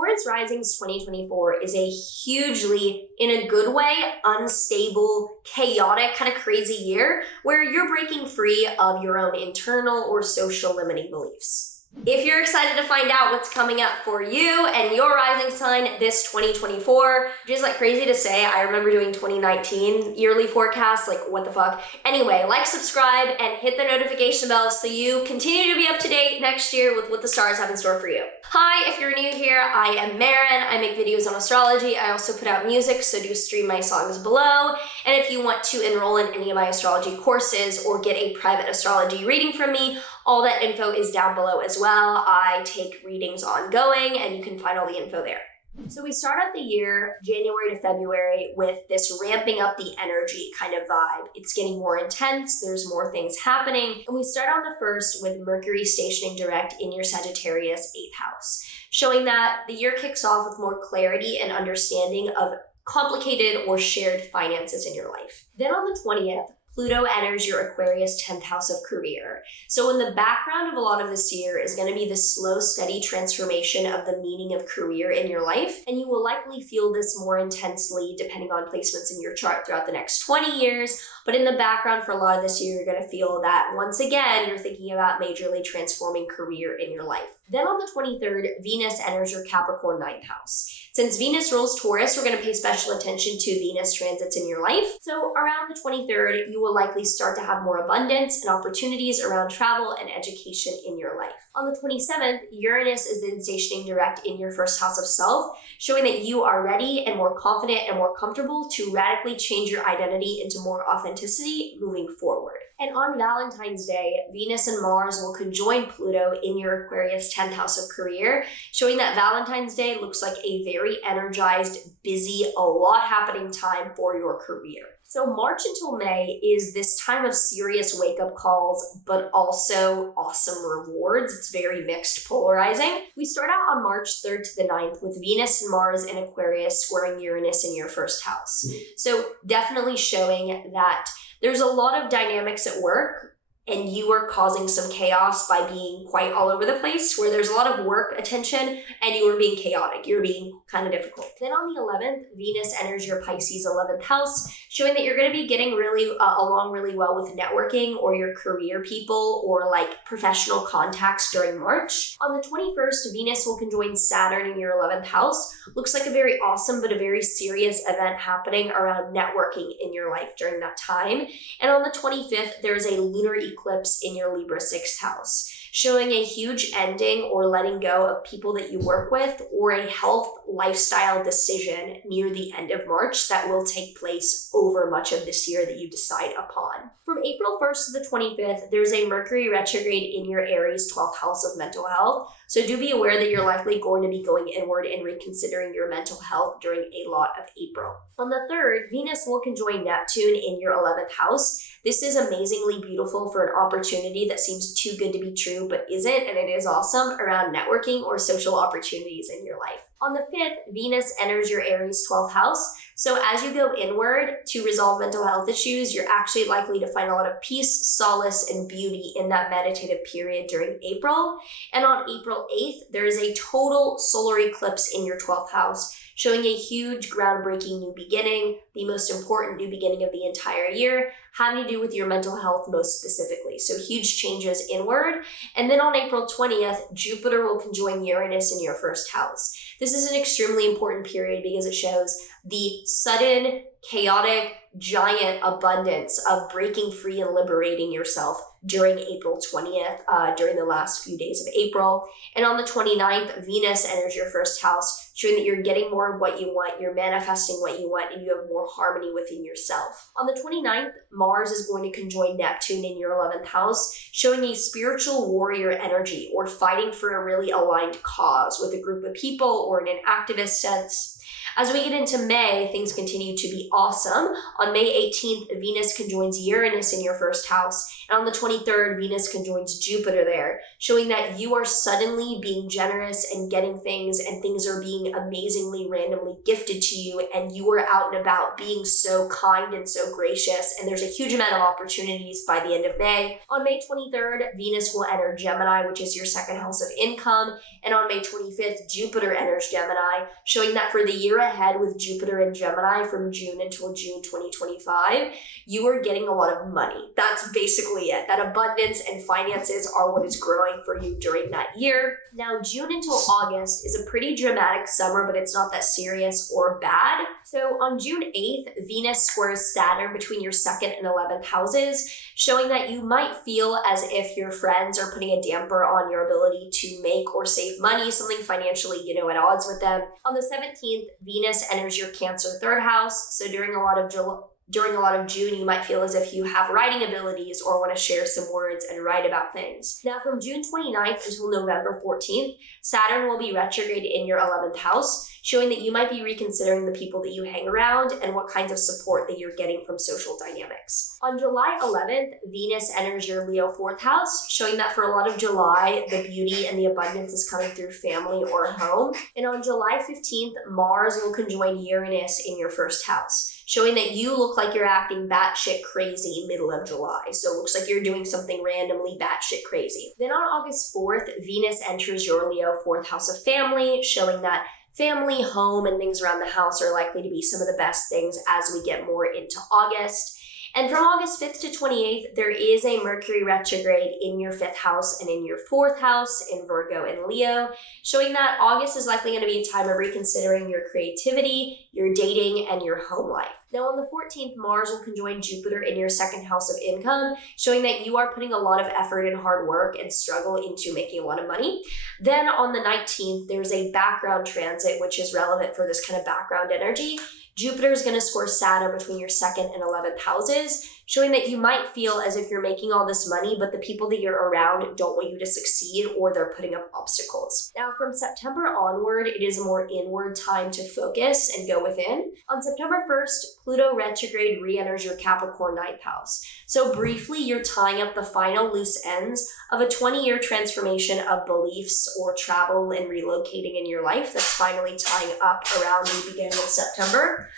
Taurus Risings 2024 is a hugely, in a good way, unstable, chaotic, kind of crazy year where you're breaking free of your own internal or social limiting beliefs. If you're excited to find out what's coming up for you and your rising sign this 2024, which is like crazy to say, I remember doing 2019 yearly forecasts, like what the fuck. Anyway, like, subscribe, and hit the notification bell so you continue to be up to date next year with what the stars have in store for you. Hi, if you're new here, I am Maren. I make videos on astrology. I also put out music, so do stream my songs below. And if you want to enroll in any of my astrology courses or get a private astrology reading from me, all that info is down below as well. I take readings ongoing, and you can find all the info there. So we start out the year, January to February, with this ramping up the energy kind of vibe. It's getting more intense, there's more things happening, and we start on the 1st with Mercury stationing direct in your Sagittarius 8th house, showing that the year kicks off with more clarity and understanding of complicated or shared finances in your life. Then on the 20th, Pluto enters your Aquarius 10th house of career. So in the background of a lot of this year is going to be this slow, steady transformation of the meaning of career in your life. And you will likely feel this more intensely depending on placements in your chart throughout the next 20 years. But in the background for a lot of this year, you're going to feel that once again, you're thinking about majorly transforming career in your life. Then on the 23rd, Venus enters your Capricorn 9th house. Since Venus rules Taurus, we're going to pay special attention to Venus transits in your life. So around the 23rd, you will likely start to have more abundance and opportunities around travel and education in your life. On the 27th, Uranus is then stationing direct in your 1st house of self, showing that you are ready and more confident and more comfortable to radically change your identity into more authenticity moving forward. And on Valentine's Day, Venus and Mars will conjoin Pluto in your Aquarius 10th house of career, showing that Valentine's Day looks like a very energized, busy, a lot happening time for your career. So March until May is this time of serious wake-up calls, but also awesome rewards. It's very mixed, polarizing. We start out on March 3rd to the 9th with Venus and Mars in Aquarius squaring Uranus in your 1st house. So definitely showing that there's a lot of dynamics at work, and you are causing some chaos by being quite all over the place, where there's a lot of work attention and you are being chaotic. You're being kind of difficult. Then on the 11th, Venus enters your Pisces 11th house, showing that you're going to be getting really along really well with networking or your career people or like professional contacts during March. On the 21st, Venus will conjoin Saturn in your 11th house. Looks like a very awesome but a very serious event happening around networking in your life during that time. And on the 25th, there is a lunar eclipse in your Libra 6th house, showing a huge ending or letting go of people that you work with or a health lifestyle decision near the end of March that will take place over much of this year that you decide upon. From April 1st to the 25th, there's a Mercury retrograde in your Aries 12th house of mental health. So do be aware that you're likely going to be going inward and reconsidering your mental health during a lot of April. On the 3rd, Venus will conjoin Neptune in your 11th house. This is amazingly beautiful for an opportunity that seems too good to be true but isn't, and it is awesome around networking or social opportunities in your life. On the 5th, Venus enters your Aries 12th house. So as you go inward to resolve mental health issues, you're actually likely to find a lot of peace, solace, and beauty in that meditative period during April. And on April 8th, there is a total solar eclipse in your 12th house, showing a huge groundbreaking new beginning, the most important new beginning of the entire year, having to do with your mental health most specifically. So huge changes inward. And then on April 20th, Jupiter will conjoin Uranus in your 1st house. This is an extremely important period because it shows the sudden, chaotic, giant abundance of breaking free and liberating yourself during April 20th, during the last few days of April. And on the 29th, Venus enters your 1st house, showing that you're getting more of what you want, you're manifesting what you want, and you have more harmony within yourself. On the 29th, Mars is going to conjoin Neptune in your 11th house, showing a spiritual warrior energy or fighting for a really aligned cause with a group of people or in an activist sense. As we get into May, things continue to be awesome. On May 18th, Venus conjoins Uranus in your first house. And on the 23rd, Venus conjoins Jupiter there, showing that you are suddenly being generous and getting things, and things are being amazingly randomly gifted to you, and you are out and about being so kind and so gracious, and there's a huge amount of opportunities by the end of May. On May 23rd, Venus will enter Gemini, which is your second house of income, and on May 25th, Jupiter enters Gemini, showing that for the year ahead with Jupiter in Gemini from June until June 2025, you are getting a lot of money. That's basically it. That abundance and finances are what is growing for you during that year. Now, June until August is a pretty dramatic summer, but it's not that serious or bad. So on June 8th, Venus squares Saturn between your 2nd and 11th houses, showing that you might feel as if your friends are putting a damper on your ability to make or save money, something financially, at odds with them. On the 17th, Venus enters your Cancer 3rd house, so during a lot of June, you might feel as if you have writing abilities or want to share some words and write about things. Now, from June 29th until November 14th, Saturn will be retrograde in your 11th house, showing that you might be reconsidering the people that you hang around and what kinds of support that you're getting from social dynamics. On July 11th, Venus enters your Leo 4th house, showing that for a lot of July, the beauty and the abundance is coming through family or home. And on July 15th, Mars will conjoin Uranus in your 1st house, showing that you look like you're acting batshit crazy middle of July. So it looks like you're doing something randomly batshit crazy. Then on August 4th, Venus enters your Leo 4th house of family, showing that family, home, and things around the house are likely to be some of the best things as we get more into August. And from August 5th to 28th, there is a Mercury retrograde in your 5th house and in your 4th house in Virgo and Leo, showing that August is likely going to be a time of reconsidering your creativity, your dating, and your home life. Now on the 14th, Mars will conjoin Jupiter in your 2nd house of income, showing that you are putting a lot of effort and hard work and struggle into making a lot of money. Then on the 19th, there's a background transit, which is relevant for this kind of background energy. Jupiter is going to score Saturn between your 2nd and 11th houses, showing that you might feel as if you're making all this money, but the people that you're around don't want you to succeed, or they're putting up obstacles. Now, from September onward, it is a more inward time to focus and go within. On September 1st, Pluto retrograde re-enters your Capricorn 9th house. So briefly, you're tying up the final loose ends of a 20-year transformation of beliefs or travel and relocating in your life that's finally tying up around the beginning of September.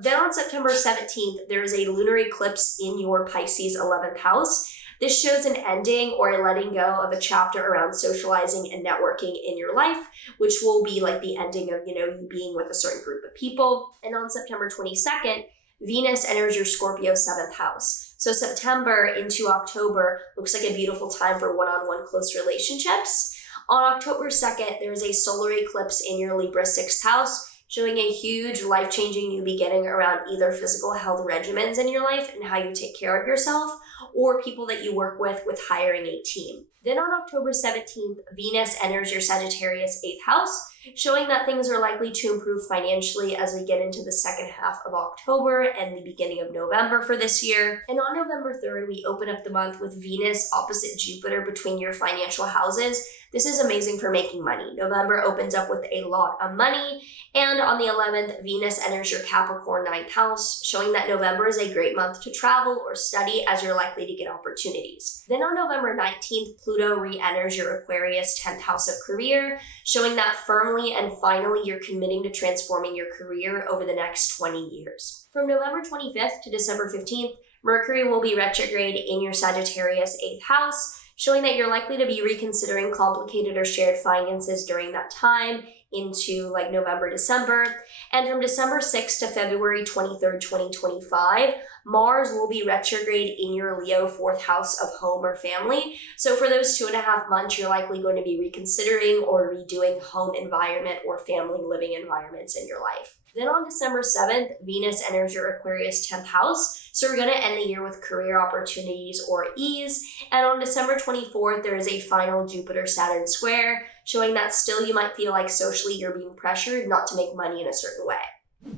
Then on September 17th, there is a lunar eclipse in your Pisces 11th house. This shows an ending or a letting go of a chapter around socializing and networking in your life, which will be like the ending of, you being with a certain group of people. And on September 22nd, Venus enters your Scorpio 7th house. So September into October looks like a beautiful time for one-on-one close relationships. On October 2nd, there's a solar eclipse in your Libra 6th house, showing a huge life-changing new beginning around either physical health regimens in your life and how you take care of yourself, or people that you work with hiring a team. Then on October 17th, Venus enters your Sagittarius 8th house, showing that things are likely to improve financially as we get into the second half of October and the beginning of November for this year. And on November 3rd, we open up the month with Venus opposite Jupiter between your financial houses. This is amazing for making money. November opens up with a lot of money. And on the 11th, Venus enters your Capricorn 9th house, showing that November is a great month to travel or study as you're likely to get opportunities. Then on November 19th, Pluto re-enters your Aquarius 10th house of career, showing that firmly and finally you're committing to transforming your career over the next 20 years. From November 25th to December 15th, Mercury will be retrograde in your Sagittarius 8th house, showing that you're likely to be reconsidering complicated or shared finances during that time into like November, December. And from December 6th to February 23rd, 2025, Mars will be retrograde in your Leo 4th house of home or family. So for those 2.5 months, you're likely going to be reconsidering or redoing home environment or family living environments in your life. Then on December 7th, Venus enters your Aquarius 10th house. So we're going to end the year with career opportunities or ease. And on December 24th, there is a final Jupiter-Saturn square, showing that still you might feel like socially you're being pressured not to make money in a certain way.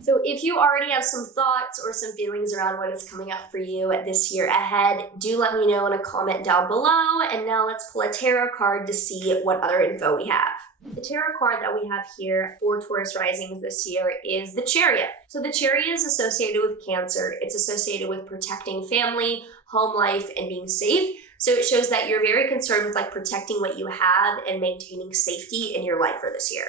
So if you already have some thoughts or some feelings around what is coming up for you this year ahead, do let me know in a comment down below. And now let's pull a tarot card to see what other info we have. The tarot card that we have here for Taurus Risings this year is the Chariot. So the Chariot is associated with Cancer. It's associated with protecting family, home life, and being safe. So it shows that you're very concerned with like protecting what you have and maintaining safety in your life for this year.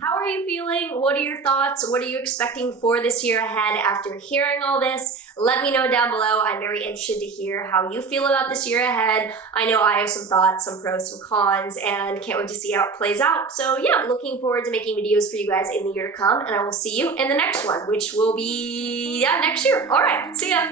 How are you feeling? What are your thoughts? What are you expecting for this year ahead after hearing all this? Let me know down below. I'm very interested to hear how you feel about this year ahead. I know I have some thoughts, some pros, some cons, and can't wait to see how it plays out. So yeah, looking forward to making videos for you guys in the year to come, and I will see you in the next one, which will be next year. All right, see ya.